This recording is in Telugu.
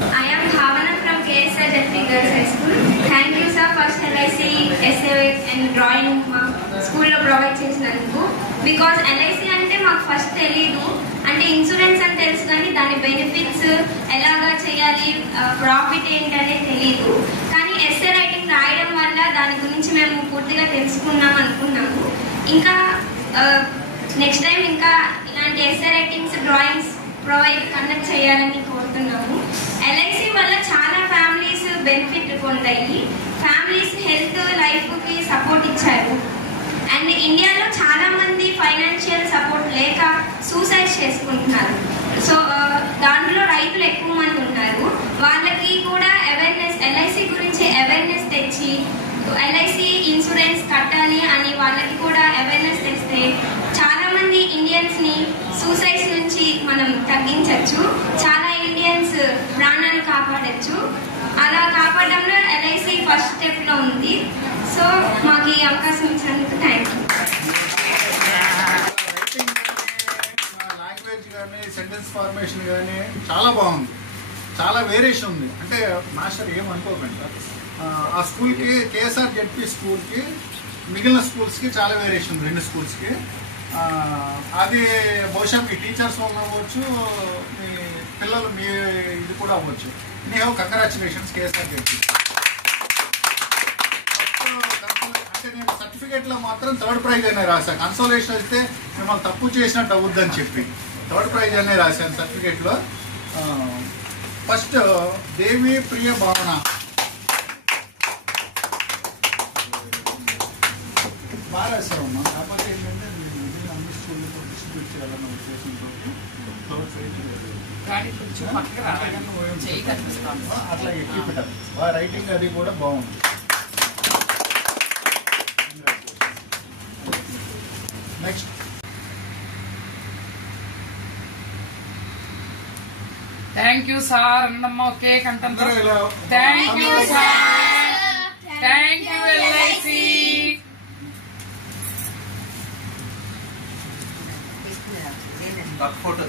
I am Bhavana from KSR Jeffrey Girls High School. Thank you sir for LIC essay and drawing school lo provide చేసినందుకు. Because LIC అంటే మాకు ఫస్ట్ తెలీదు, అంటే ఇన్సూరెన్స్ అని తెలుసు కానీ దాని బెనిఫిట్స్ ఎలాగా చేయాలి, ప్రాఫిట్ ఏంటనే తెలీదు. కానీ ఎస్ఏ రైటింగ్ రాయడం వల్ల దాని గురించి మేము పూర్తిగా తెలుసుకున్నాం అనుకున్నాము. ఇంకా నెక్స్ట్ టైం ఇంకా ఇలాంటి ఎస్ఏ రైటింగ్స్ డ్రాయింగ్స్ కండక్ట్ చేయాలని కోరుతున్నాము. LIC వల్ల చాలా ఫ్యామిలీస్ బెనిఫిట్ పొందాయి. ఫ్యామిలీస్ హెల్త్ లైఫ్కి సపోర్ట్ ఇచ్చారు. అండ్ ఇండియాలో చాలా మంది ఫైనాన్షియల్ సపోర్ట్ లేక సూసైడ్ చేసుకుంటున్నారు. సో దాంట్లో రైతులు ఎక్కువ మంది ఉన్నారు. వాళ్ళకి కూడా అవేర్నెస్, LIC గురించి అవేర్నెస్ తెచ్చి LIC ఇన్సూరెన్స్ కట్టాలి అని వాళ్ళకి కూడా అవేర్నెస్ తెస్తే చాలా మంది ఇండియన్స్ ని సూసైడ్స్ నుంచి మనం తగ్గించవచ్చు. చాలా ఇండియన్స్ ప్రాణాన్ని కాపాడచ్చు. అలా కాపాడడంలో LIC ఫస్ట్ స్టెప్ లో ఉంది. సో మాకు ఈ అవకాశం ఇచ్చినందుకు థ్యాంక్ యూ. లాంగ్వేజ్ కానీ సెంటెన్స్ ఫార్మేషన్ కానీ చాలా బాగుంది, చాలా వేరియేషన్ ఉంది. అంటే మాస్టర్ ఏమనుకోకండి, ఆ స్కూల్కి కేఎస్ఆర్ జెడ్పీ స్కూల్కి మిగిలిన స్కూల్స్కి చాలా వేరియేషన్ ఉంది. రెండు స్కూల్స్కి అది బహుశా మీ టీచర్స్ వల్ల అవ్వచ్చు, మీ పిల్లలు మీ ఇది కూడా అవ్వచ్చు. నేను కంగ్రాచులేషన్స్ కేఎస్ఆర్ జెడ్పీ. అంటే నేను సర్టిఫికేట్లో మాత్రం థర్డ్ ప్రైజ్ అనే రాశాను. కన్సోలేషన్ అయితే మిమ్మల్ని తప్పు చేసినట్టు అవుద్దని చెప్పి థర్డ్ ప్రైజ్ అనే రాశాను సర్టిఫికేట్లో. ఫస్ట్ దేవి ప్రియ భావన బాగా రాశామమ్మా. కాకపోతే ఏంటంటే అన్ని స్కూల్లో డిస్ట్రిబ్యూట్ చేయాలన్న ఉద్దేశంతో అట్లా ఎక్కువ పెట్టాలి. బాగా రైటింగ్ అది కూడా బాగుంది. Next thank you sir Annamma. Okay content thank you sir, thank you LIC. Photo